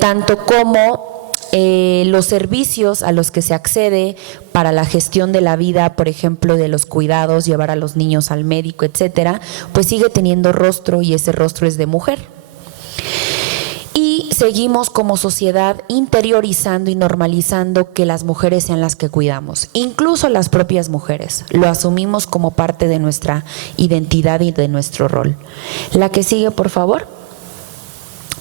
tanto como los servicios a los que se accede para la gestión de la vida, por ejemplo, de los cuidados, llevar a los niños al médico, etcétera, pues sigue teniendo rostro y ese rostro es de mujer. Y seguimos como sociedad interiorizando y normalizando que las mujeres sean las que cuidamos, incluso las propias mujeres. Lo asumimos como parte de nuestra identidad y de nuestro rol. La que sigue, por favor.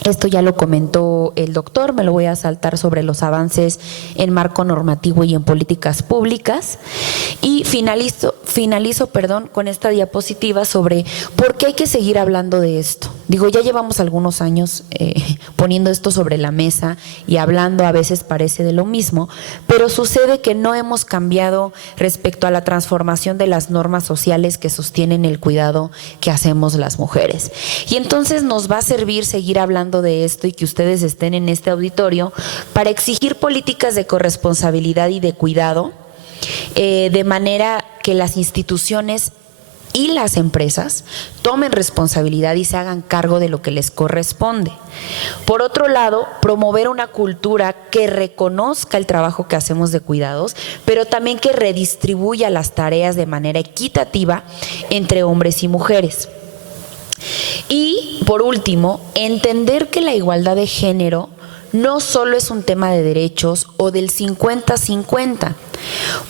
Esto ya lo comentó el doctor, me lo voy a saltar sobre los avances en marco normativo y en políticas públicas. Y finalizo con esta diapositiva sobre por qué hay que seguir hablando de esto. Digo, ya llevamos algunos años poniendo esto sobre la mesa y hablando, a veces parece de lo mismo, pero sucede que no hemos cambiado respecto a la transformación de las normas sociales que sostienen el cuidado que hacemos las mujeres. Y entonces nos va a servir seguir hablando de esto y que ustedes estén en este auditorio para exigir políticas de corresponsabilidad y de cuidado, de manera que las instituciones y las empresas tomen responsabilidad y se hagan cargo de lo que les corresponde. Por otro lado, promover una cultura que reconozca el trabajo que hacemos de cuidados, pero también que redistribuya las tareas de manera equitativa entre hombres y mujeres. Y, por último, entender que la igualdad de género no solo es un tema de derechos o del 50-50,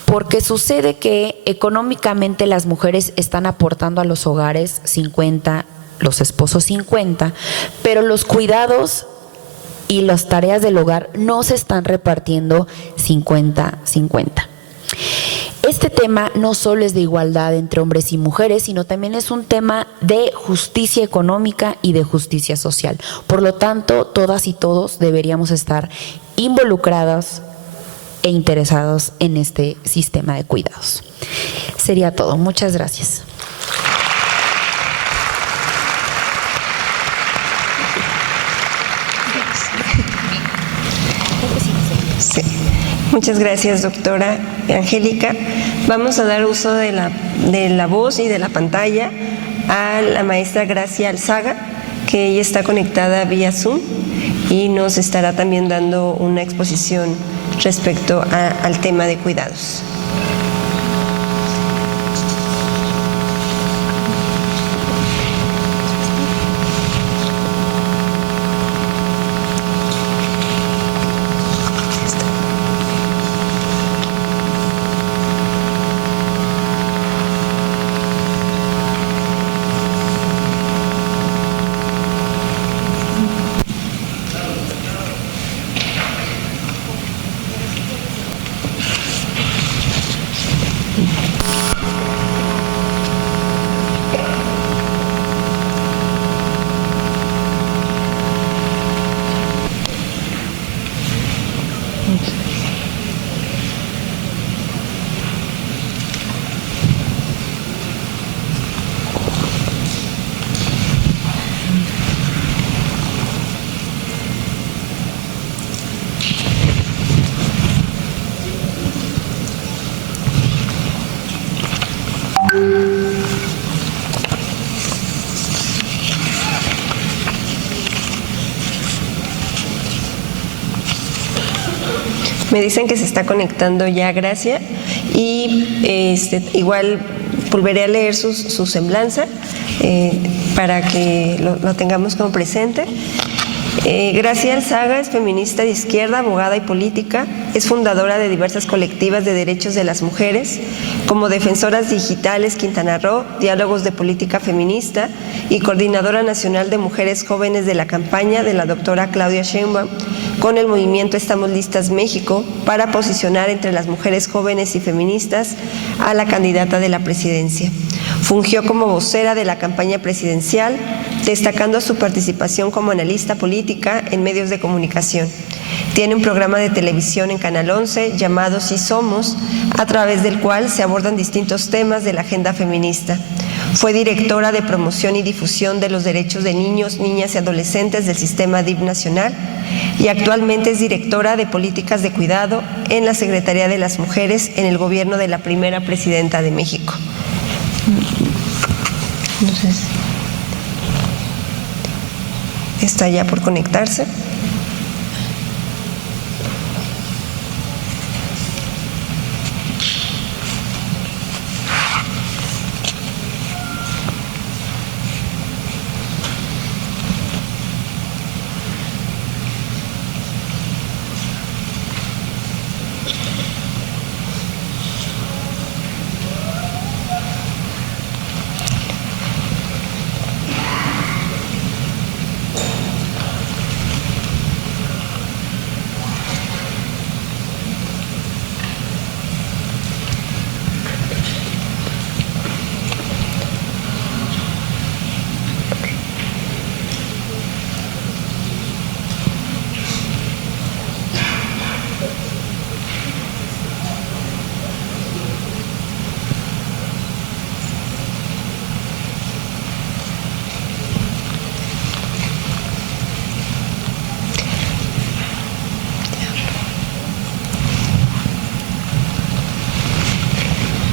porque sucede que económicamente las mujeres están aportando a los hogares 50, los esposos 50, pero los cuidados y las tareas del hogar no se están repartiendo 50-50. Este tema no solo es de igualdad entre hombres y mujeres, sino también es un tema de justicia económica y de justicia social. Por lo tanto, todas y todos deberíamos estar involucrados e interesados en este sistema de cuidados. Sería todo. Muchas gracias. Sí. Muchas gracias, doctora Angélica. Vamos a dar uso de la voz y de la pantalla a la maestra Gracia Alzaga, que ella está conectada vía Zoom y nos estará también dando una exposición respecto al tema de cuidados. Me dicen que se está conectando ya Gracia y igual volveré a leer su semblanza para que lo tengamos como presente. Gracia Alzaga es feminista de izquierda, abogada y política. Es fundadora de diversas colectivas de derechos de las mujeres, como Defensoras Digitales Quintana Roo, Diálogos de Política Feminista y coordinadora nacional de mujeres jóvenes de la campaña de la doctora Claudia Sheinbaum con el movimiento Estamos Listas México para posicionar entre las mujeres jóvenes y feministas a la candidata de la presidencia. Fungió como vocera de la campaña presidencial, destacando su participación como analista política en medios de comunicación. Tiene un programa de televisión en Canal 11 llamado Sí Somos, a través del cual se abordan distintos temas de la agenda feminista. Fue directora de promoción y difusión de los derechos de niños, niñas y adolescentes del Sistema DIF Nacional y actualmente es directora de políticas de cuidado en la Secretaría de las Mujeres en el gobierno de la primera presidenta de México. Entonces, está ya por conectarse.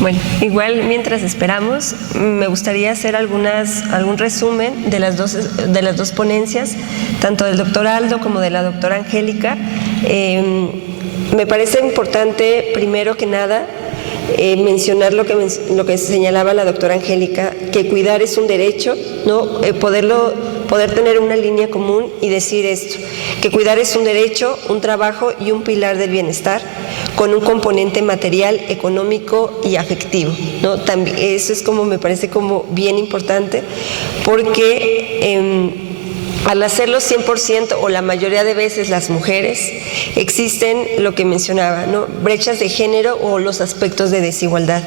Bueno, igual mientras esperamos, me gustaría hacer algún resumen de las dos ponencias, tanto del doctor Aldo como de la doctora Angélica. Me parece importante, primero que nada, mencionar lo que señalaba la doctora Angélica, que cuidar es un derecho, ¿no? Poder tener una línea común y decir esto, que cuidar es un derecho, un trabajo y un pilar del bienestar, con un componente material, económico y afectivo, ¿no? También, eso es como, me parece como bien importante, porque al hacerlo 100% o la mayoría de veces las mujeres, existen lo que mencionaba, ¿no? Brechas de género o los aspectos de desigualdad,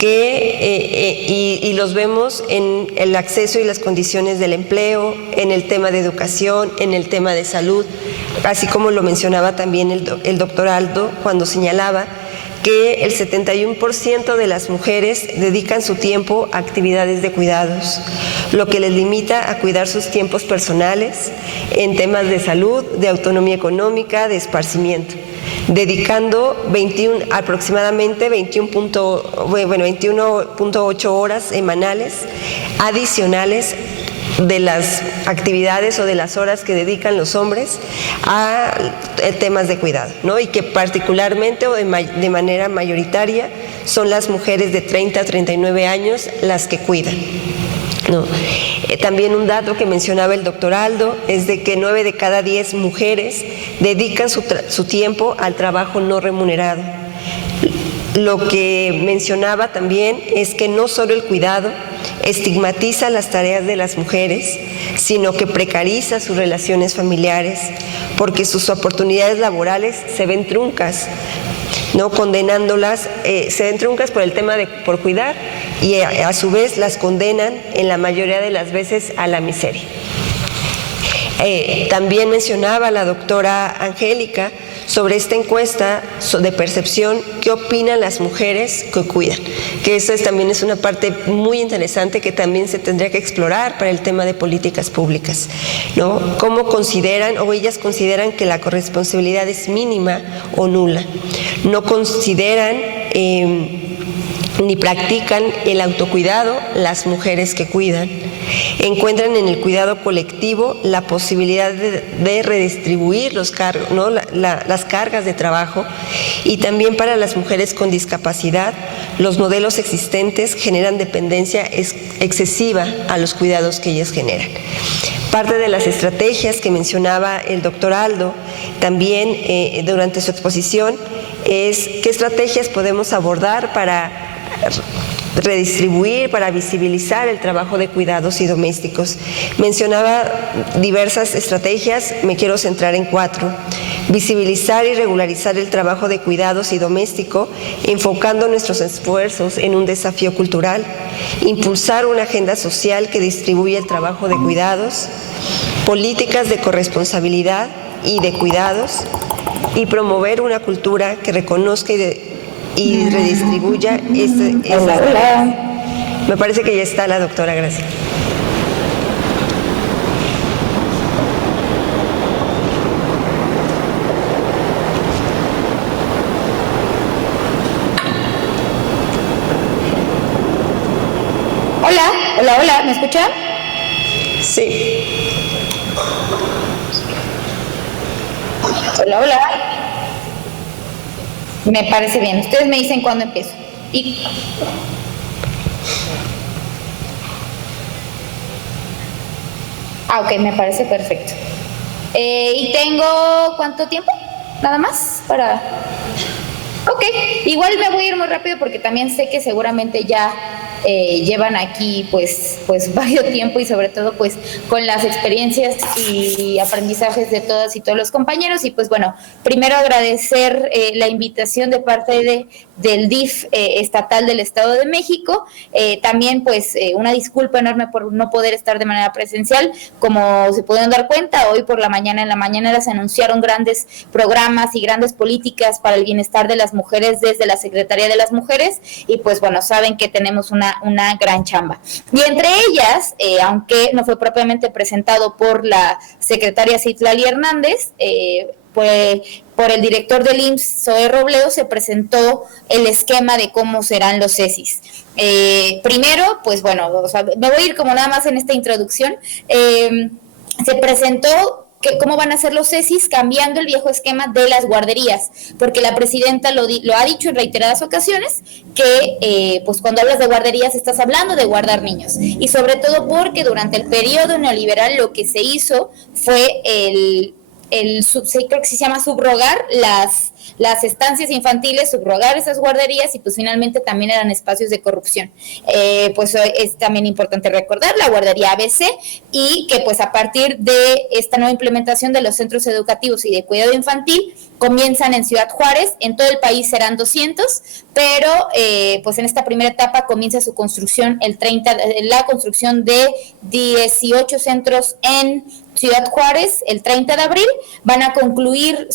y los vemos en el acceso y las condiciones del empleo, en el tema de educación, en el tema de salud, así como lo mencionaba también el doctor Aldo cuando señalaba que el 71% de las mujeres dedican su tiempo a actividades de cuidados, lo que les limita a cuidar sus tiempos personales en temas de salud, de autonomía económica, de esparcimiento, dedicando aproximadamente 21.8 horas semanales adicionales de las actividades o de las horas que dedican los hombres a temas de cuidado, ¿no? Y que particularmente o de manera mayoritaria son las mujeres de 30 a 39 años las que cuidan, ¿no? También un dato que mencionaba el doctor Aldo es de que 9 de cada 10 mujeres dedican su tiempo al trabajo no remunerado. Lo que mencionaba también es que no solo el cuidado estigmatiza las tareas de las mujeres, sino que precariza sus relaciones familiares, porque sus oportunidades laborales se ven truncas, ¿no? Condenándolas, se ven truncas por el tema por cuidar, y a su vez las condenan en la mayoría de las veces a la miseria. También mencionaba la doctora Angélica sobre esta encuesta de percepción, qué opinan las mujeres que cuidan, que eso también es una parte muy interesante que también se tendría que explorar para el tema de políticas públicas, ¿no? Cómo consideran o ellas consideran que la corresponsabilidad es mínima o nula, no consideran ni practican el autocuidado las mujeres que cuidan, encuentran en el cuidado colectivo la posibilidad de redistribuir los cargos, ¿no? las cargas de trabajo, y también para las mujeres con discapacidad los modelos existentes generan dependencia excesiva a los cuidados que ellas generan. Parte de las estrategias que mencionaba el doctor Aldo también durante su exposición es qué estrategias podemos abordar para redistribuir, para visibilizar el trabajo de cuidados y domésticos. Mencionaba diversas estrategias, me quiero centrar en 4. Visibilizar y regularizar el trabajo de cuidados y doméstico, enfocando nuestros esfuerzos en un desafío cultural. Impulsar una agenda social que distribuya el trabajo de cuidados, políticas de corresponsabilidad y de cuidados, y promover una cultura que reconozca y redistribuya Hola. Me parece que ya está la doctora, gracias. Hola, ¿me escuchan? Sí. Hola. Me parece bien. Ustedes me dicen cuándo empiezo. Ok, me parece perfecto. ¿Y tengo cuánto tiempo? Nada más para... Ok, igual me voy a ir muy rápido porque también sé que seguramente ya llevan aquí pues varios tiempo, y sobre todo pues con las experiencias y aprendizajes de todas y todos los compañeros. Y pues bueno, primero agradecer la invitación de parte del DIF estatal del Estado de México. También pues una disculpa enorme por no poder estar de manera presencial. Como se pudieron dar cuenta, hoy por la mañana, en la mañanera, se anunciaron grandes programas y grandes políticas para el bienestar de las mujeres desde la Secretaría de las Mujeres, y pues bueno, saben que tenemos una gran chamba. Y entre ellas, aunque no fue propiamente presentado por la secretaria Citlali Hernández, pues por el director del IMSS, Zoe Robledo, se presentó el esquema de cómo serán los CESIS. Primero, pues bueno, o sea, me voy a ir como nada más en esta introducción. Se presentó cómo van a ser los CESIS cambiando el viejo esquema de las guarderías, porque la presidenta lo ha dicho en reiteradas ocasiones que pues cuando hablas de guarderías estás hablando de guardar niños, y sobre todo porque durante el periodo neoliberal lo que se hizo fue creo que se llama subrogar las estancias infantiles, subrogar esas guarderías, y pues finalmente también eran espacios de corrupción. Pues es también importante recordar la guardería ABC, y que pues a partir de esta nueva implementación de los centros educativos y de cuidado infantil comienzan en Ciudad Juárez. En todo el país serán 200, pero pues en esta primera etapa comienza su construcción la construcción de 18 centros en Ciudad Juárez el 30 de abril. Van a concluir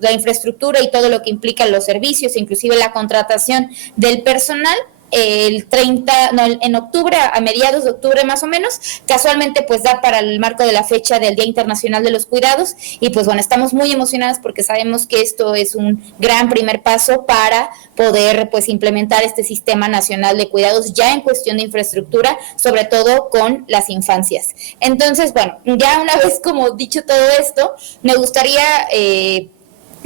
la infraestructura y todo lo que implica los servicios, inclusive la contratación del personal, en octubre, a mediados de octubre más o menos. Casualmente pues da para el marco de la fecha del Día Internacional de los Cuidados, y pues bueno, estamos muy emocionadas porque sabemos que esto es un gran primer paso para poder pues implementar este Sistema Nacional de Cuidados ya en cuestión de infraestructura, sobre todo con las infancias. Entonces, bueno, ya una vez como dicho todo esto, me gustaría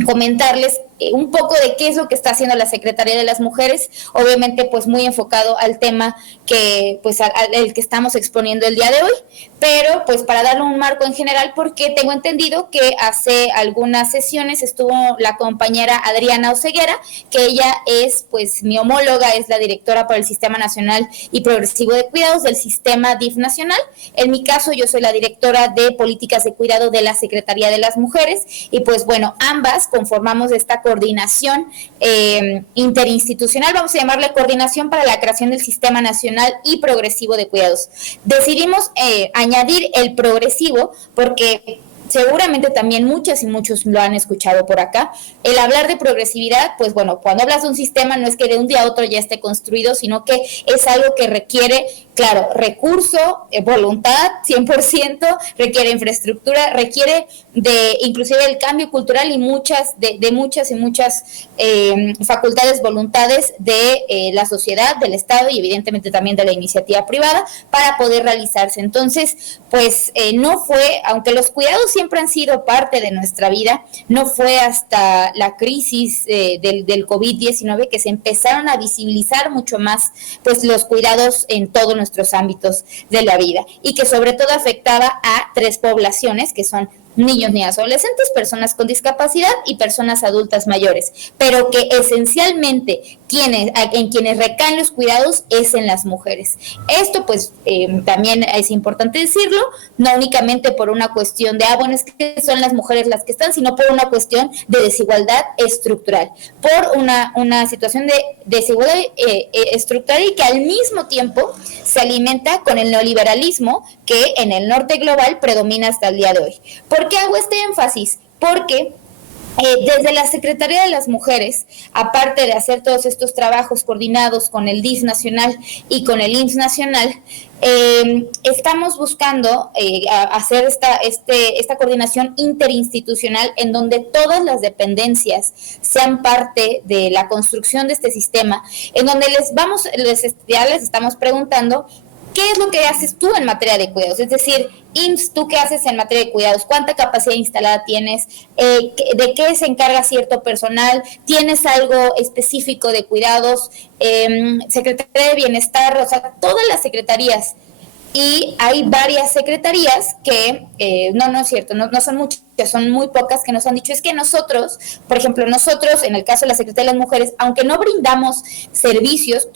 comentarles un poco de qué es lo que está haciendo la Secretaría de las Mujeres, obviamente pues muy enfocado al tema que pues el que estamos exponiendo el día de hoy, pero pues para darle un marco en general, porque tengo entendido que hace algunas sesiones estuvo la compañera Adriana Oseguera, que ella es pues mi homóloga, es la directora para el Sistema Nacional y Progresivo de Cuidados del Sistema DIF Nacional. En mi caso yo soy la directora de Políticas de Cuidado de la Secretaría de las Mujeres, y pues bueno, ambas conformamos esta coordinación interinstitucional, vamos a llamarle Coordinación para la Creación del Sistema Nacional y Progresivo de Cuidados. Decidimos añadir el progresivo porque seguramente también muchas y muchos lo han escuchado por acá. El hablar de progresividad, pues bueno, cuando hablas de un sistema no es que de un día a otro ya esté construido, sino que es algo que requiere, claro, recurso, voluntad, 100%, requiere infraestructura, requiere de inclusive el cambio cultural y muchas facultades, voluntades de la sociedad, del Estado y evidentemente también de la iniciativa privada para poder realizarse. Entonces, pues no fue, aunque los cuidados siempre han sido parte de nuestra vida, no fue hasta la crisis del COVID-19 que se empezaron a visibilizar mucho más pues los cuidados en todos nuestros ámbitos de la vida, y que sobre todo afectaba a 3 poblaciones que son niños, niñas, adolescentes, personas con discapacidad y personas adultas mayores, pero que esencialmente en quienes recaen los cuidados es en las mujeres. Esto pues también es importante decirlo, no únicamente por una cuestión de, bueno, es que son las mujeres las que están, sino por una cuestión de desigualdad estructural, por una situación de desigualdad estructural, y que al mismo tiempo se alimenta con el neoliberalismo que en el norte global predomina hasta el día de hoy. ¿Por qué hago este énfasis? Porque desde la Secretaría de las Mujeres, aparte de hacer todos estos trabajos coordinados con el DIF nacional y con el IMSS nacional, estamos buscando hacer esta coordinación interinstitucional en donde todas las dependencias sean parte de la construcción de este sistema, en donde ya les estamos preguntando ¿qué es lo que haces tú en materia de cuidados? Es decir, IMSS, ¿tú qué haces en materia de cuidados? ¿Cuánta capacidad instalada tienes? ¿De qué se encarga cierto personal? ¿Tienes algo específico de cuidados? Secretaría de Bienestar, o sea, todas las secretarías. Y hay varias secretarías que, no es cierto, no son muchas, son muy pocas que nos han dicho, es que nosotros, por ejemplo, en el caso de la Secretaría de las Mujeres, aunque no brindamos servicios,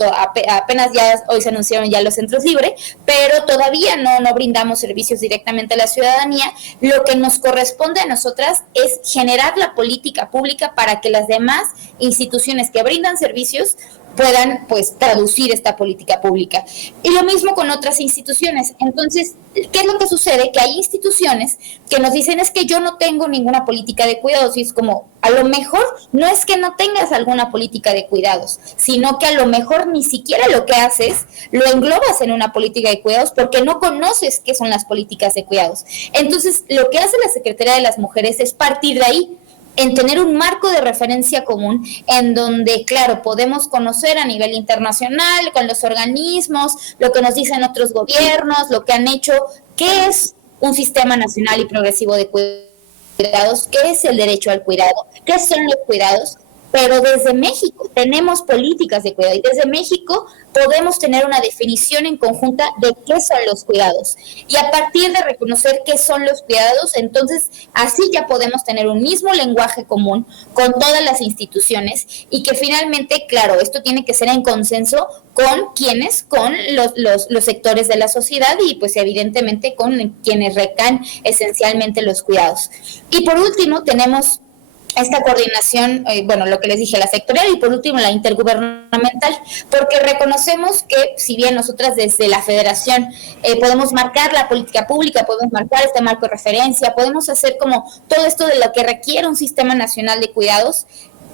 apenas ya hoy se anunciaron ya los centros libres, pero todavía no brindamos servicios directamente a la ciudadanía. Lo que nos corresponde a nosotras es generar la política pública para que las demás instituciones que brindan servicios puedan pues traducir esta política pública. Y lo mismo con otras instituciones. Entonces, ¿qué es lo que sucede? Que hay instituciones que nos dicen es que yo no tengo ninguna política de cuidados, y es como, a lo mejor no es que no tengas alguna política de cuidados, sino que a lo mejor ni siquiera lo que haces lo englobas en una política de cuidados porque no conoces qué son las políticas de cuidados. Entonces, lo que hace la Secretaría de las Mujeres es partir de ahí. en tener un marco de referencia común en donde, claro, podemos conocer a nivel internacional con los organismos, lo que nos dicen otros gobiernos, lo que han hecho, qué es un sistema nacional y progresivo de cuidados, qué es el derecho al cuidado, qué son los cuidados. Pero desde México tenemos políticas de cuidado y desde México podemos tener una definición en conjunta de qué son los cuidados. Y a partir de reconocer qué son los cuidados, entonces así ya podemos tener un mismo lenguaje común con todas las instituciones y que finalmente, claro, esto tiene que ser en consenso con quienes, con los sectores de la sociedad y pues evidentemente con quienes recaen esencialmente los cuidados. Y por último tenemos esta coordinación, bueno, lo que les dije, la sectorial y por último la intergubernamental, porque reconocemos que si bien nosotras desde la federación podemos marcar la política pública, podemos marcar este marco de referencia, podemos hacer como todo esto de lo que requiere un sistema nacional de cuidados.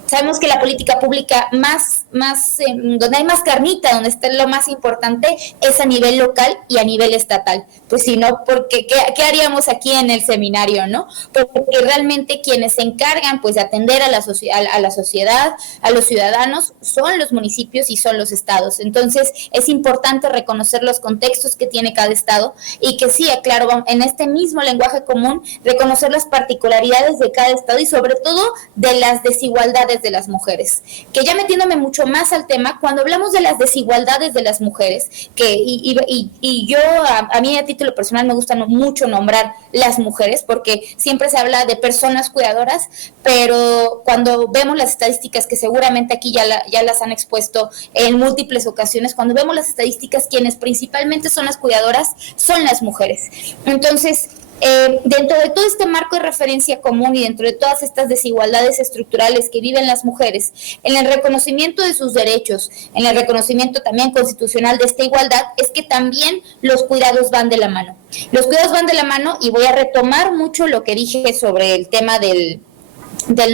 Sabemos que la política pública donde hay más carnita, donde está lo más importante, es a nivel local y a nivel estatal. Pues si no, porque ¿qué haríamos aquí en el seminario, no? Porque realmente quienes se encargan pues de atender a la sociedad, a los ciudadanos, son los municipios y son los estados. Entonces es importante reconocer los contextos que tiene cada estado y que sí, claro, en este mismo lenguaje común, reconocer las particularidades de cada estado y sobre todo de las desigualdades de las mujeres. Que ya metiéndome mucho más al tema, cuando hablamos de las desigualdades de las mujeres, y yo a mí a título personal me gusta mucho nombrar las mujeres, porque siempre se habla de personas cuidadoras, pero cuando vemos las estadísticas, que seguramente aquí ya las han expuesto en múltiples ocasiones, cuando vemos las estadísticas, quienes principalmente son las cuidadoras son las mujeres. Entonces, dentro de todo este marco de referencia común y dentro de todas estas desigualdades estructurales que viven las mujeres, en el reconocimiento de sus derechos, en el reconocimiento también constitucional de esta igualdad, es que también los cuidados van de la mano. Los cuidados van de la mano y voy a retomar mucho lo que dije sobre el tema del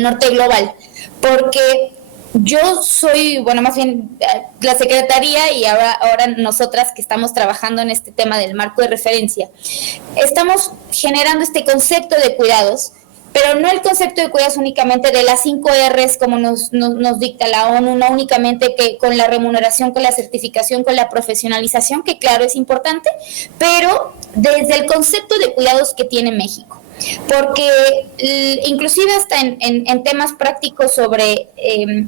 norte global, porque yo soy, bueno, más bien la Secretaría y ahora nosotras que estamos trabajando en este tema del marco de referencia, estamos generando este concepto de cuidados, pero no el concepto de cuidados únicamente de las 5 R's como nos dicta la ONU, no únicamente que con la remuneración, con la certificación, con la profesionalización, que claro es importante, pero desde el concepto de cuidados que tiene México. Porque inclusive hasta en temas prácticos sobre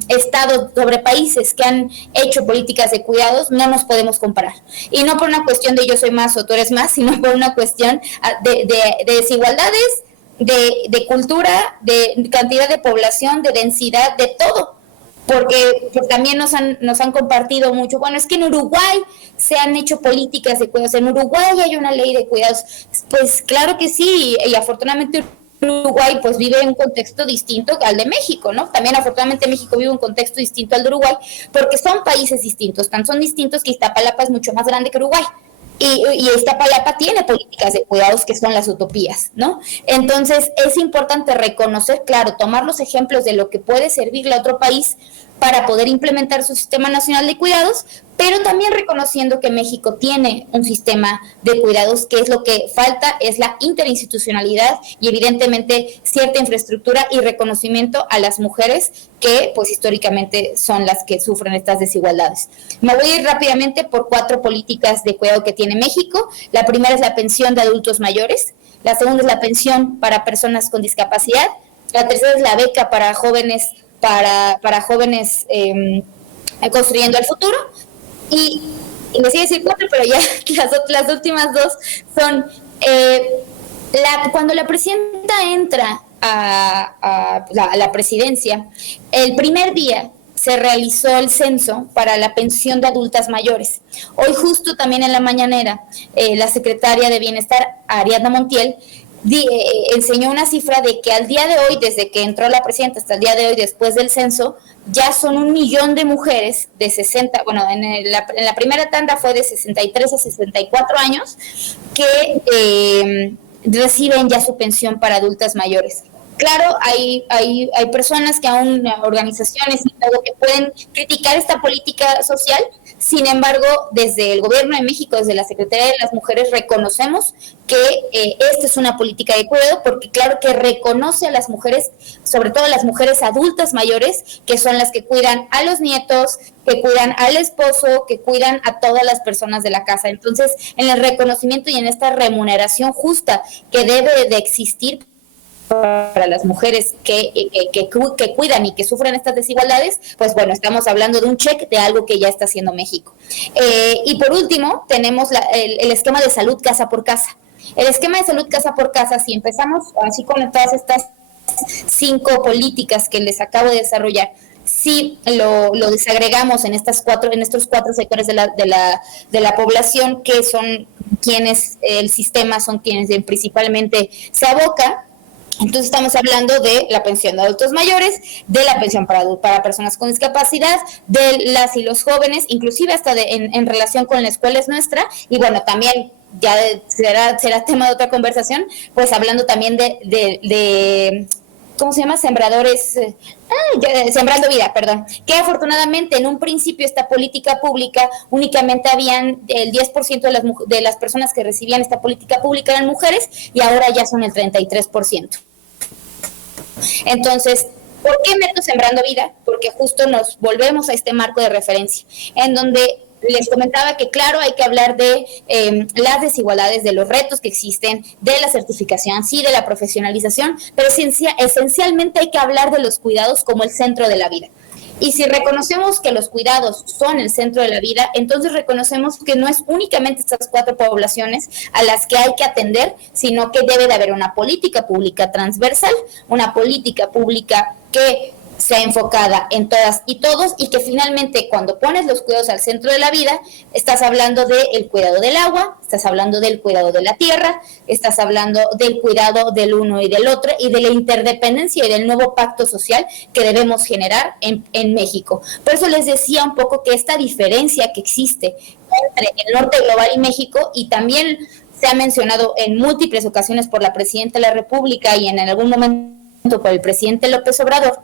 estados, sobre países que han hecho políticas de cuidados, no nos podemos comparar. Y no por una cuestión de yo soy más o tú eres más, sino por una cuestión de desigualdades, de cultura, de cantidad de población, de densidad, de todo. Porque pues, también nos han compartido mucho, bueno, es que en Uruguay se han hecho políticas de cuidados, en Uruguay hay una ley de cuidados, pues claro que sí, y afortunadamente Uruguay pues vive en un contexto distinto al de México, ¿no? También afortunadamente México vive un contexto distinto al de Uruguay, porque son países distintos, tan son distintos que Iztapalapa es mucho más grande que Uruguay. Y Iztapalapa tiene políticas de cuidados que son las utopías, ¿no? Entonces es importante reconocer, claro, tomar los ejemplos de lo que puede servirle a otro país para poder implementar su sistema nacional de cuidados, pero también reconociendo que México tiene un sistema de cuidados, que es lo que falta, es la interinstitucionalidad y evidentemente cierta infraestructura y reconocimiento a las mujeres que pues históricamente son las que sufren estas desigualdades. Me voy a ir rápidamente por 4 políticas de cuidado que tiene México. La primera es la pensión de adultos mayores, la segunda es la pensión para personas con discapacidad, la tercera es la beca para jóvenes construyendo el futuro, y les iba a decir 4, pero ya las últimas 2 son cuando la presidenta entra a la presidencia, el primer día se realizó el censo para la pensión de adultas mayores. Hoy justo también en la mañanera, la secretaria de Bienestar, Ariadna Montiel, enseñó una cifra de que al día de hoy, desde que entró la presidenta hasta el día de hoy, después del censo, ya son 1 millón de mujeres de 60, bueno, en la primera tanda fue de 63 a 64 años, que reciben ya su pensión para adultas mayores. Claro, hay personas que aún, organizaciones y todo, que pueden criticar esta política social, Sin embargo, desde el Gobierno de México, desde la Secretaría de las Mujeres, reconocemos que esta es una política de cuidado, porque claro que reconoce a las mujeres, sobre todo las mujeres adultas mayores, que son las que cuidan a los nietos, que cuidan al esposo, que cuidan a todas las personas de la casa. Entonces, en el reconocimiento y en esta remuneración justa que debe de existir para las mujeres que cuidan y que sufren estas desigualdades, pues bueno, estamos hablando de un check de algo que ya está haciendo México. Y por último, tenemos el esquema de salud casa por casa. El esquema de salud casa por casa, si empezamos así con todas estas 5 políticas que les acabo de desarrollar, si lo desagregamos en estos 4 sectores de la población, que son quienes el sistema son quienes principalmente se aboca. Entonces estamos hablando de la pensión de adultos mayores, de la pensión para personas con discapacidad, de las y los jóvenes, inclusive hasta en relación con la escuela es nuestra, y bueno, también ya será tema de otra conversación, pues hablando también de ¿cómo se llama? Sembrando Vida, perdón. Que afortunadamente en un principio esta política pública únicamente habían el 10% de las personas que recibían esta política pública eran mujeres, y ahora ya son el 33%. Entonces, ¿por qué meto Sembrando Vida? Porque justo nos volvemos a este marco de referencia, en donde les comentaba que claro, hay que hablar de las desigualdades, de los retos que existen, de la certificación, sí, de la profesionalización, pero esencialmente hay que hablar de los cuidados como el centro de la vida. Y si reconocemos que los cuidados son el centro de la vida, entonces reconocemos que no es únicamente estas 4 poblaciones a las que hay que atender, sino que debe de haber una política pública transversal, una política pública que sea enfocada en todas y todos, y que finalmente cuando pones los cuidados al centro de la vida, estás hablando del cuidado del agua, estás hablando del cuidado de la tierra, estás hablando del cuidado del uno y del otro, y de la interdependencia y del nuevo pacto social que debemos generar en México. Por eso les decía un poco que esta diferencia que existe entre el norte global y México, y también se ha mencionado en múltiples ocasiones por la Presidenta de la República y en algún momento por el presidente López Obrador,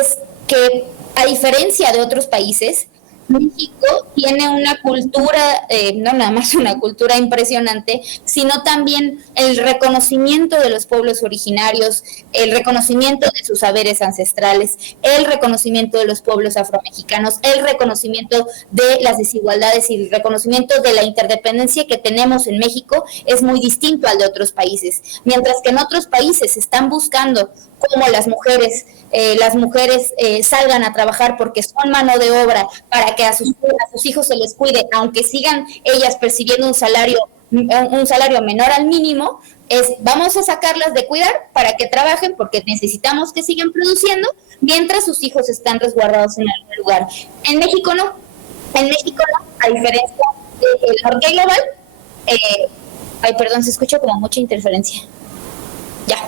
es que a diferencia de otros países, México tiene una cultura, no nada más una cultura impresionante, sino también el reconocimiento de los pueblos originarios, el reconocimiento de sus saberes ancestrales, el reconocimiento de los pueblos afromexicanos, el reconocimiento de las desigualdades y el reconocimiento de la interdependencia que tenemos en México es muy distinto al de otros países. Mientras que en otros países están buscando cómo las mujeres salgan a trabajar porque son mano de obra para que a sus hijos se les cuide, aunque sigan ellas percibiendo un salario menor al mínimo, vamos a sacarlas de cuidar para que trabajen porque necesitamos que sigan produciendo mientras sus hijos están resguardados en algún lugar. En México no, a diferencia del norte global, se escucha como mucha interferencia. Ya,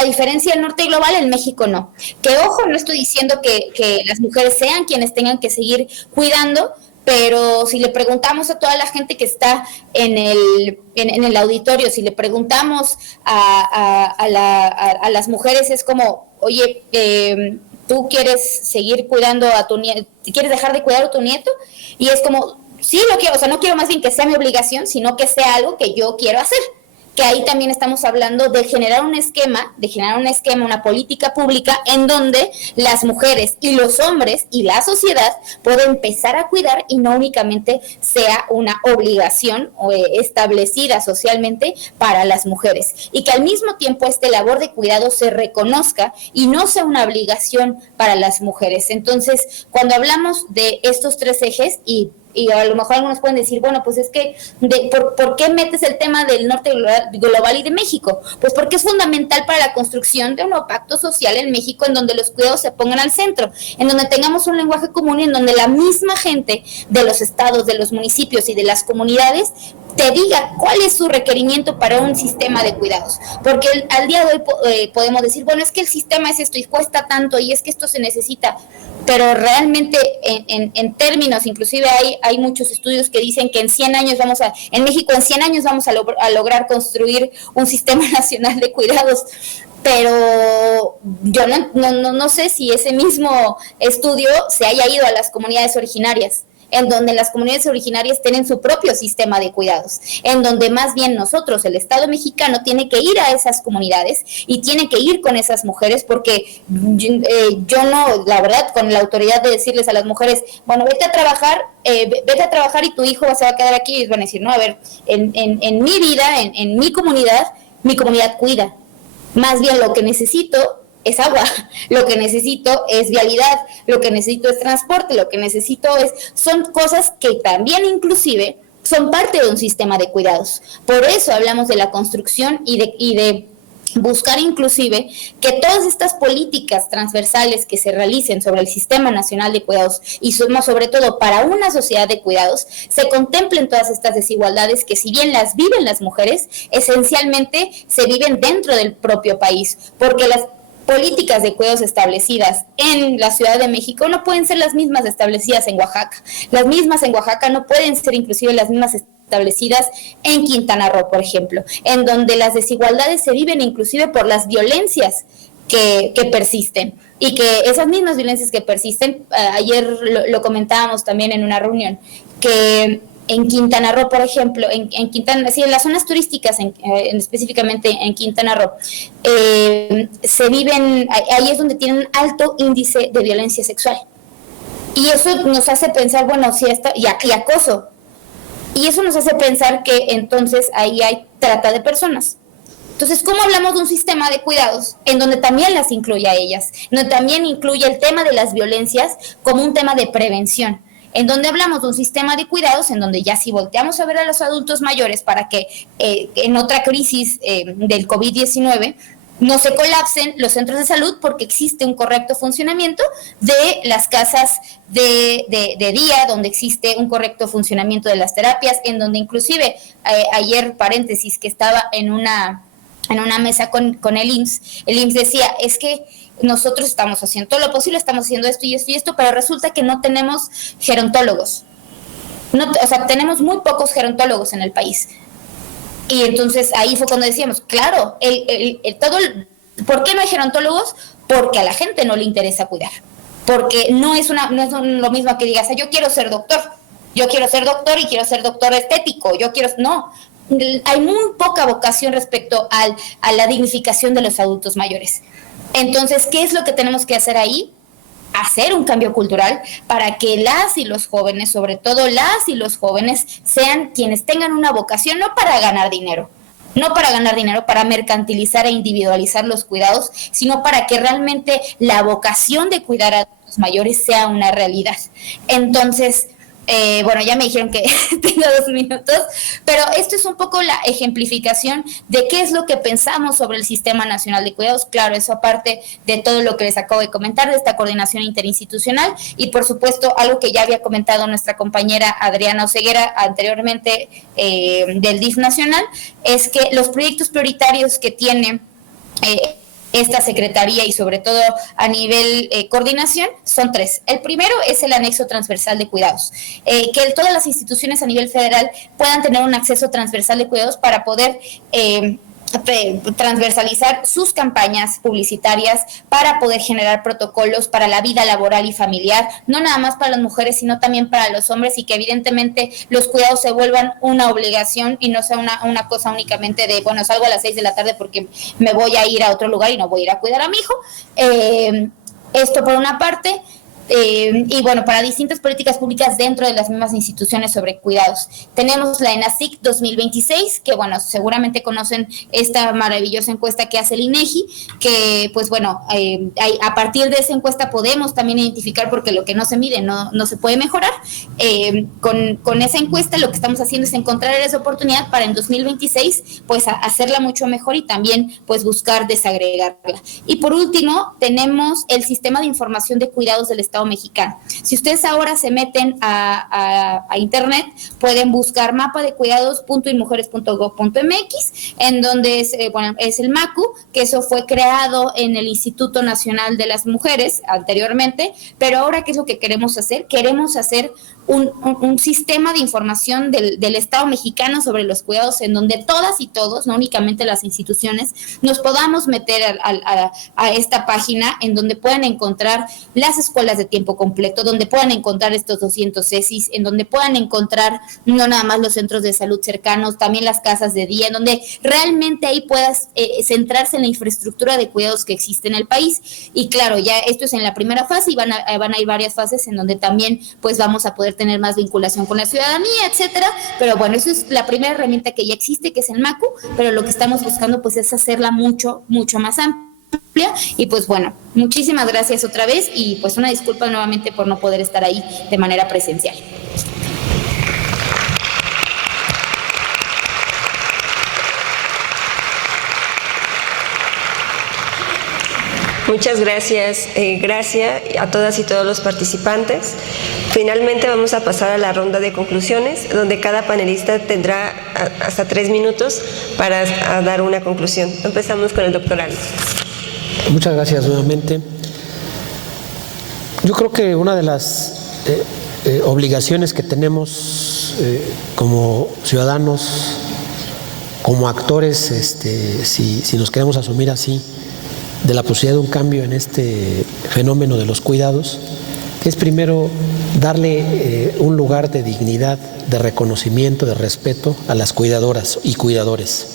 a diferencia del norte global, en México no. Que ojo, no estoy diciendo que las mujeres sean quienes tengan que seguir cuidando, pero si le preguntamos a toda la gente que está en el auditorio, si le preguntamos a las mujeres, es como, oye, ¿tú quieres seguir cuidando a tu nieto? ¿Quieres dejar de cuidar a tu nieto? Y es como, sí, lo quiero, o sea, no quiero más bien que sea mi obligación, sino que sea algo que yo quiero hacer. Que ahí también estamos hablando de generar un esquema, una política pública en donde las mujeres y los hombres y la sociedad pueden empezar a cuidar y no únicamente sea una obligación establecida socialmente para las mujeres. Y que al mismo tiempo esta labor de cuidado se reconozca y no sea una obligación para las mujeres. Entonces, cuando hablamos de estos 3 ejes y a lo mejor algunos pueden decir, bueno, pues es que, ¿por qué metes el tema del norte global y de México? Pues porque es fundamental para la construcción de un nuevo pacto social en México en donde los cuidados se pongan al centro, en donde tengamos un lenguaje común y en donde la misma gente de los estados, de los municipios y de las comunidades te diga cuál es su requerimiento para un sistema de cuidados. Porque al día de hoy podemos decir, bueno, es que el sistema es esto y cuesta tanto y es que esto se necesita, pero realmente en términos, inclusive hay muchos estudios que dicen que en México en 100 años vamos a lograr construir un sistema nacional de cuidados, pero yo no sé si ese mismo estudio se haya ido a las comunidades originarias. en donde las comunidades originarias tienen su propio sistema de cuidados, en donde más bien nosotros, el Estado mexicano, tiene que ir a esas comunidades y tiene que ir con esas mujeres, porque yo no, la verdad, con la autoridad de decirles a las mujeres, bueno, vete a trabajar y tu hijo se va a quedar aquí, y van a decir, no, a ver, en mi vida, en mi comunidad cuida. Más bien lo que necesito es agua, lo que necesito es vialidad, lo que necesito es transporte, lo que necesito son cosas que también inclusive son parte de un sistema de cuidados. Por eso hablamos de la construcción y de buscar inclusive que todas estas políticas transversales que se realicen sobre el Sistema Nacional de Cuidados y sobre todo para una sociedad de cuidados, se contemplen todas estas desigualdades que, si bien las viven las mujeres, esencialmente se viven dentro del propio país, porque las políticas de cuidados establecidas en la Ciudad de México no pueden ser las mismas establecidas en Oaxaca. Las mismas en Oaxaca no pueden ser inclusive las mismas establecidas en Quintana Roo, por ejemplo, en donde las desigualdades se viven inclusive por las violencias que persisten, y que esas mismas violencias que persisten, ayer lo comentábamos también en una reunión, que en Quintana Roo, por ejemplo, en Quintana, sí, en las zonas turísticas, específicamente en Quintana Roo, se viven, ahí es donde tienen un alto índice de violencia sexual. Y eso nos hace pensar, bueno, si y acoso. Y eso nos hace pensar que entonces ahí hay trata de personas. Entonces, ¿cómo hablamos de un sistema de cuidados en donde también las incluye a ellas? Donde también incluye el tema de las violencias como un tema de prevención. En donde hablamos de un sistema de cuidados, en donde ya si volteamos a ver a los adultos mayores para que en otra crisis del COVID-19 no se colapsen los centros de salud, porque existe un correcto funcionamiento de las casas de día, donde existe un correcto funcionamiento de las terapias, en donde inclusive ayer, paréntesis, que estaba en una mesa con el IMSS decía, es que nosotros estamos haciendo todo lo posible, estamos haciendo esto y esto y esto, pero resulta que no tenemos gerontólogos. O sea, tenemos muy pocos gerontólogos en el país. Y entonces ahí fue cuando decíamos, claro, ¿por qué no hay gerontólogos? Porque a la gente no le interesa cuidar. Porque no es lo mismo que digas, yo quiero ser doctor y quiero ser doctor estético, no. Hay muy poca vocación respecto a la dignificación de los adultos mayores. Entonces, ¿qué es lo que tenemos que hacer ahí? Hacer un cambio cultural para que las y los jóvenes, sobre todo las y los jóvenes, sean quienes tengan una vocación, no para ganar dinero, para mercantilizar e individualizar los cuidados, sino para que realmente la vocación de cuidar a los mayores sea una realidad. Entonces, bueno, ya me dijeron que tengo 2 minutos, pero esto es un poco la ejemplificación de qué es lo que pensamos sobre el Sistema Nacional de Cuidados. Claro, eso aparte de todo lo que les acabo de comentar, de esta coordinación interinstitucional, y por supuesto algo que ya había comentado nuestra compañera Adriana Oseguera anteriormente del DIF nacional, es que los proyectos prioritarios que tiene esta secretaría y sobre todo a nivel coordinación son 3. El primero es el anexo transversal de cuidados, que todas las instituciones a nivel federal puedan tener un acceso transversal de cuidados para poder transversalizar sus campañas publicitarias, para poder generar protocolos para la vida laboral y familiar, no nada más para las mujeres, sino también para los hombres, y que evidentemente los cuidados se vuelvan una obligación y no sea una cosa únicamente de, bueno, salgo a las 6 de la tarde porque me voy a ir a otro lugar y no voy a ir a cuidar a mi hijo. Esto por una parte. Y bueno, para distintas políticas públicas dentro de las mismas instituciones sobre cuidados. Tenemos la ENACIC 2026, que bueno, seguramente conocen esta maravillosa encuesta que hace el INEGI, que pues bueno, a partir de esa encuesta podemos también identificar, porque lo que no se mide no se puede mejorar. Con esa encuesta lo que estamos haciendo es encontrar esa oportunidad para en 2026 pues hacerla mucho mejor y también pues buscar desagregarla. Y por último tenemos el Sistema de Información de Cuidados del Estado Mexicano. Si ustedes ahora se meten a internet, pueden buscar mapadecuidados.inmujeres.gov.mx, en donde es el MACU, que eso fue creado en el Instituto Nacional de las Mujeres anteriormente, pero ahora ¿qué es lo que queremos hacer? Queremos hacer un sistema de información del Estado mexicano sobre los cuidados, en donde todas y todos, no únicamente las instituciones, nos podamos meter a esta página, en donde puedan encontrar las escuelas de tiempo completo, donde puedan encontrar estos 200 CESIS, en donde puedan encontrar no nada más los centros de salud cercanos, también las casas de día, en donde realmente ahí puedas centrarse en la infraestructura de cuidados que existe en el país. Y claro, ya esto es en la primera fase, y van a ir varias fases en donde también pues vamos a poder tener más vinculación con la ciudadanía, etcétera. Pero bueno, eso es la primera herramienta que ya existe, que es el MACU, pero lo que estamos buscando pues es hacerla mucho más amplia. Y pues bueno, muchísimas gracias otra vez, y pues una disculpa nuevamente por no poder estar ahí de manera presencial. Muchas gracias, gracias a todas y todos los participantes. Finalmente vamos a pasar a la ronda de conclusiones, donde cada panelista tendrá hasta 3 minutos para dar una conclusión. Empezamos con el doctor Aldo. Muchas gracias nuevamente. Yo creo que una de las obligaciones que tenemos como ciudadanos, como actores, si nos queremos asumir así, de la posibilidad de un cambio en este fenómeno de los cuidados, es primero darle un lugar de dignidad, de reconocimiento, de respeto a las cuidadoras y cuidadores.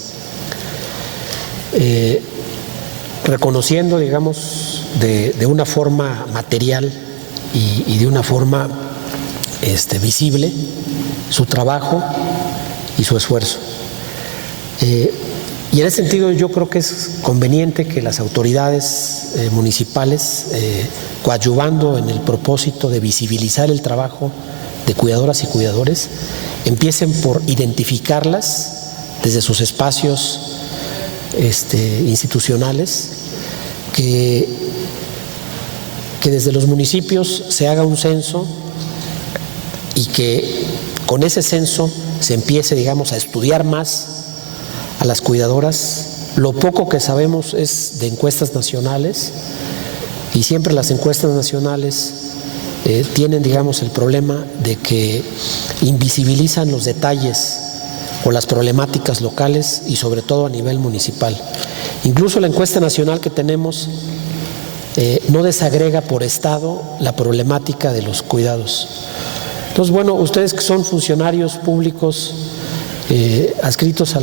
Reconociendo, digamos, de una forma material y de una forma visible su trabajo y su esfuerzo. Y en ese sentido yo creo que es conveniente que las autoridades municipales, coadyuvando en el propósito de visibilizar el trabajo de cuidadoras y cuidadores, empiecen por identificarlas desde sus espacios institucionales, que desde los municipios se haga un censo y que con ese censo se empiece, digamos, a estudiar más a las cuidadoras. Lo poco que sabemos es de encuestas nacionales, y siempre las encuestas nacionales tienen, digamos, el problema de que invisibilizan los detalles o las problemáticas locales, y sobre todo a nivel municipal. Incluso la encuesta nacional que tenemos no desagrega por estado la problemática de los cuidados. Entonces, bueno, ustedes que son funcionarios públicos adscritos a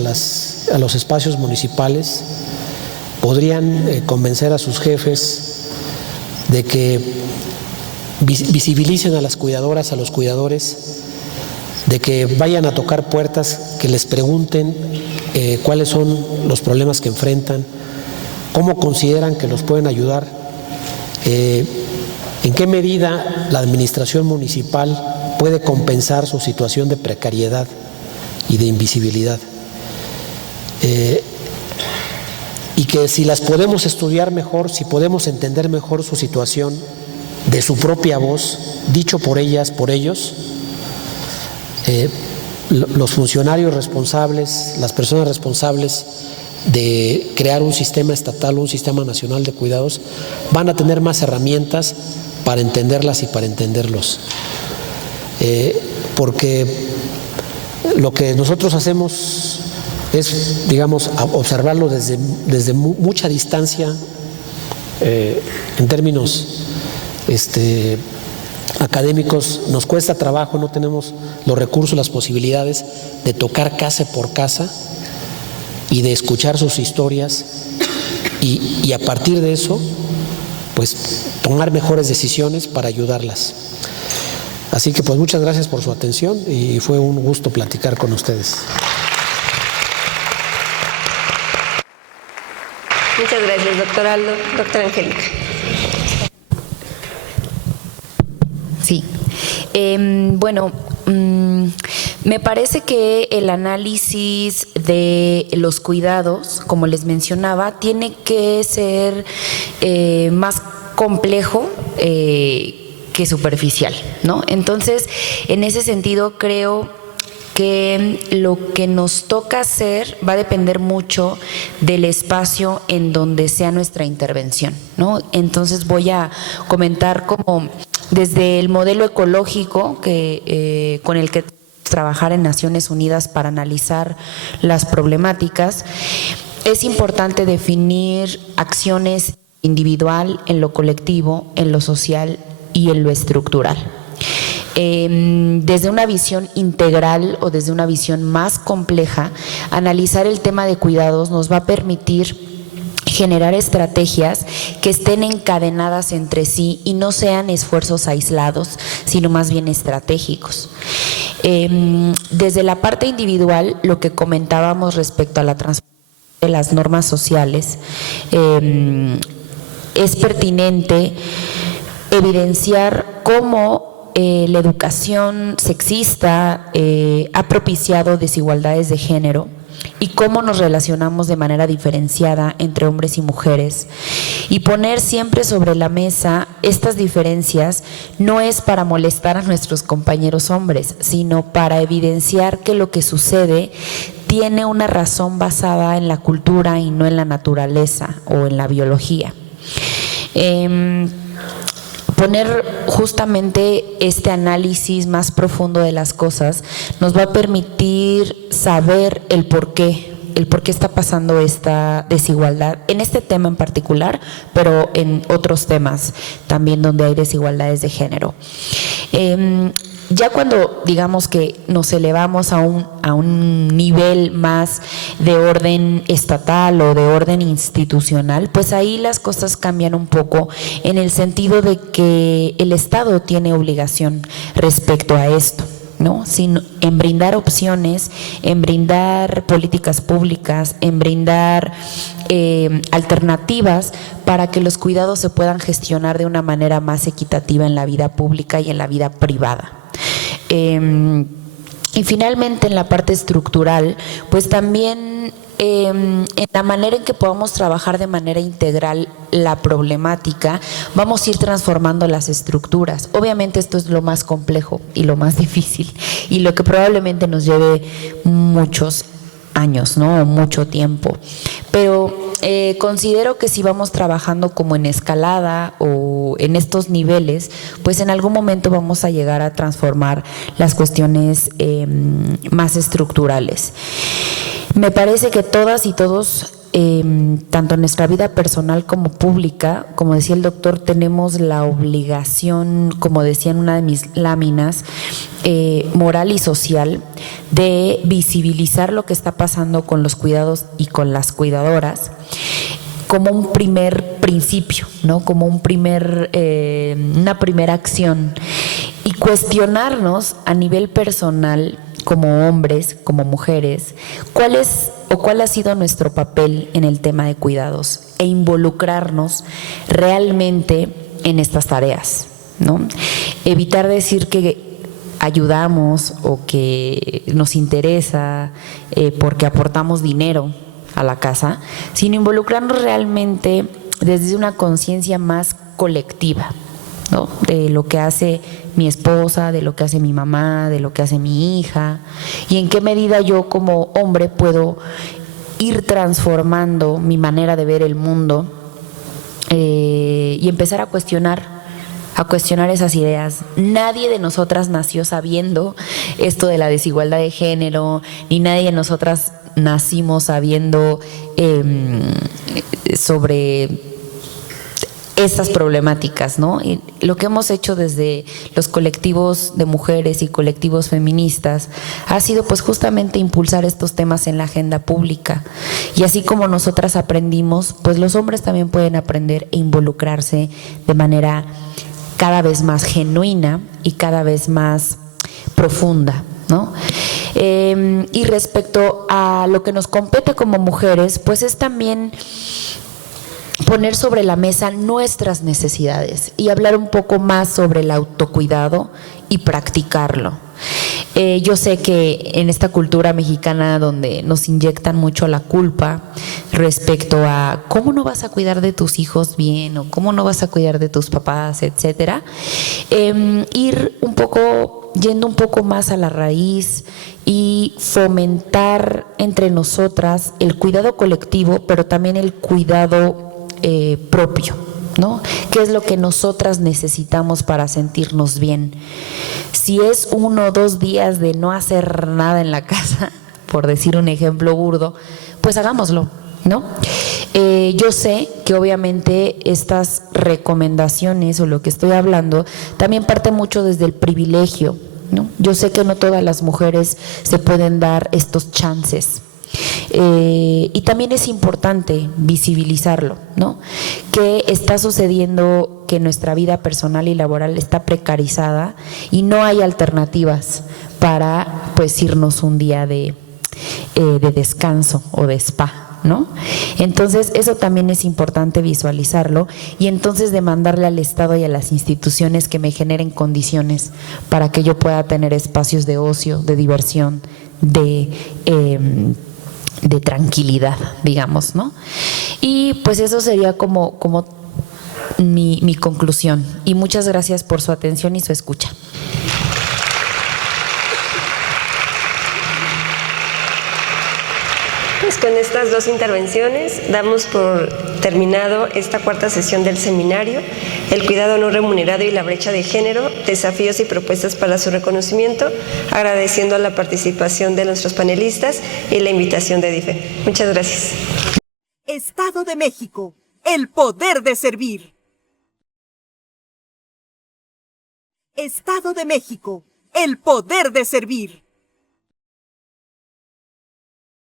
los espacios municipales, podrían convencer a sus jefes de que visibilicen a las cuidadoras, a los cuidadores, de que vayan a tocar puertas, que les pregunten cuáles son los problemas que enfrentan, cómo consideran que los pueden ayudar, en qué medida la administración municipal puede compensar su situación de precariedad y de invisibilidad. Y que si las podemos estudiar mejor, si podemos entender mejor su situación de su propia voz, dicho por ellas, por ellos, los funcionarios responsables, las personas responsables de crear un sistema estatal, un sistema nacional de cuidados, van a tener más herramientas para entenderlas y para entenderlos. Porque lo que nosotros hacemos es, digamos, observarlo desde mucha distancia, en términos académicos. Nos cuesta trabajo, no tenemos los recursos, las posibilidades de tocar casa por casa y de escuchar sus historias, y a partir de eso, pues, tomar mejores decisiones para ayudarlas. Así que pues muchas gracias por su atención, y fue un gusto platicar con ustedes. Muchas gracias, doctor Aldo. Doctora Angélica. Sí. Bueno, me parece que el análisis de los cuidados, como les mencionaba, tiene que ser más complejo que superficial, ¿no? Entonces, en ese sentido, creo que lo que nos toca hacer va a depender mucho del espacio en donde sea nuestra intervención, ¿no? Entonces voy a comentar como desde el modelo ecológico con el que trabajar en Naciones Unidas para analizar las problemáticas, es importante definir acciones individual, en lo colectivo, en lo social y en lo estructural. Desde una visión integral o desde una visión más compleja, analizar el tema de cuidados nos va a permitir generar estrategias que estén encadenadas entre sí y no sean esfuerzos aislados, sino más bien estratégicos. Desde la parte individual, lo que comentábamos respecto a la transformación de las normas sociales, es pertinente evidenciar cómo la educación sexista ha propiciado desigualdades de género y cómo nos relacionamos de manera diferenciada entre hombres y mujeres, y poner siempre sobre la mesa estas diferencias no es para molestar a nuestros compañeros hombres, sino para evidenciar que lo que sucede tiene una razón basada en la cultura y no en la naturaleza o en la biología. Poner justamente este análisis más profundo de las cosas nos va a permitir saber el por qué está pasando esta desigualdad, en este tema en particular, pero en otros temas también donde hay desigualdades de género. Ya cuando digamos que nos elevamos a un nivel más de orden estatal o de orden institucional, pues ahí las cosas cambian un poco en el sentido de que el Estado tiene obligación respecto a esto, ¿no? En brindar opciones, en brindar políticas públicas, en brindar alternativas para que los cuidados se puedan gestionar de una manera más equitativa en la vida pública y en la vida privada. Y finalmente en la parte estructural, pues también en la manera en que podamos trabajar de manera integral la problemática, vamos a ir transformando las estructuras. Obviamente esto es lo más complejo y lo más difícil y lo que probablemente nos lleve muchos años, ¿no? O mucho tiempo. Pero considero que si vamos trabajando como en escalada o en estos niveles, pues en algún momento vamos a llegar a transformar las cuestiones más estructurales. Me parece que todas y todos, tanto en nuestra vida personal como pública, como decía el doctor, tenemos la obligación, como decía en una de mis láminas, moral y social, de visibilizar lo que está pasando con los cuidados y con las cuidadoras como un primer principio, ¿no? Como una primera acción, y cuestionarnos a nivel personal, como hombres, como mujeres, cuál ha sido nuestro papel en el tema de cuidados e involucrarnos realmente en estas tareas, ¿no? Evitar decir que ayudamos o que nos interesa porque aportamos dinero a la casa, sino involucrarnos realmente desde una conciencia más colectiva, ¿no? De lo que hace mi esposa, de lo que hace mi mamá, de lo que hace mi hija, y en qué medida yo como hombre puedo ir transformando mi manera de ver el mundo y empezar a cuestionar esas ideas. Nadie de nosotras nació sabiendo esto de la desigualdad de género, ni nadie de nosotras nacimos sabiendo sobre estas problemáticas, ¿no? Y lo que hemos hecho desde los colectivos de mujeres y colectivos feministas ha sido pues justamente impulsar estos temas en la agenda pública, y así como nosotras aprendimos, pues los hombres también pueden aprender e involucrarse de manera cada vez más genuina y cada vez más profunda, ¿no? Y respecto a lo que nos compete como mujeres, pues es también poner sobre la mesa nuestras necesidades y hablar un poco más sobre el autocuidado y practicarlo. Yo sé que en esta cultura mexicana donde nos inyectan mucho la culpa respecto a cómo no vas a cuidar de tus hijos bien o cómo no vas a cuidar de tus papás, etcétera, yendo un poco más a la raíz y fomentar entre nosotras el cuidado colectivo, pero también el cuidado propio, ¿no? ¿Qué es lo que nosotras necesitamos para sentirnos bien? Si es 1 o 2 días de no hacer nada en la casa, por decir un ejemplo burdo, pues hagámoslo, ¿no? Yo sé que obviamente estas recomendaciones o lo que estoy hablando también parte mucho desde el privilegio, ¿no? Yo sé que no todas las mujeres se pueden dar estos chances. Y también es importante visibilizarlo, ¿no? Que está sucediendo que nuestra vida personal y laboral está precarizada y no hay alternativas para pues irnos un día de descanso o de spa, ¿no? Entonces eso también es importante visualizarlo y entonces demandarle al Estado y a las instituciones que me generen condiciones para que yo pueda tener espacios de ocio, de diversión, de tranquilidad, digamos, ¿no? Y pues eso sería como mi conclusión. Y muchas gracias por su atención y su escucha. Pues con estas 2 intervenciones damos por terminado esta 4ª sesión del seminario, El cuidado no remunerado y la brecha de género, desafíos y propuestas para su reconocimiento, agradeciendo la participación de nuestros panelistas y la invitación de DIFE. Muchas gracias. Estado de México, el poder de servir. Estado de México, el poder de servir.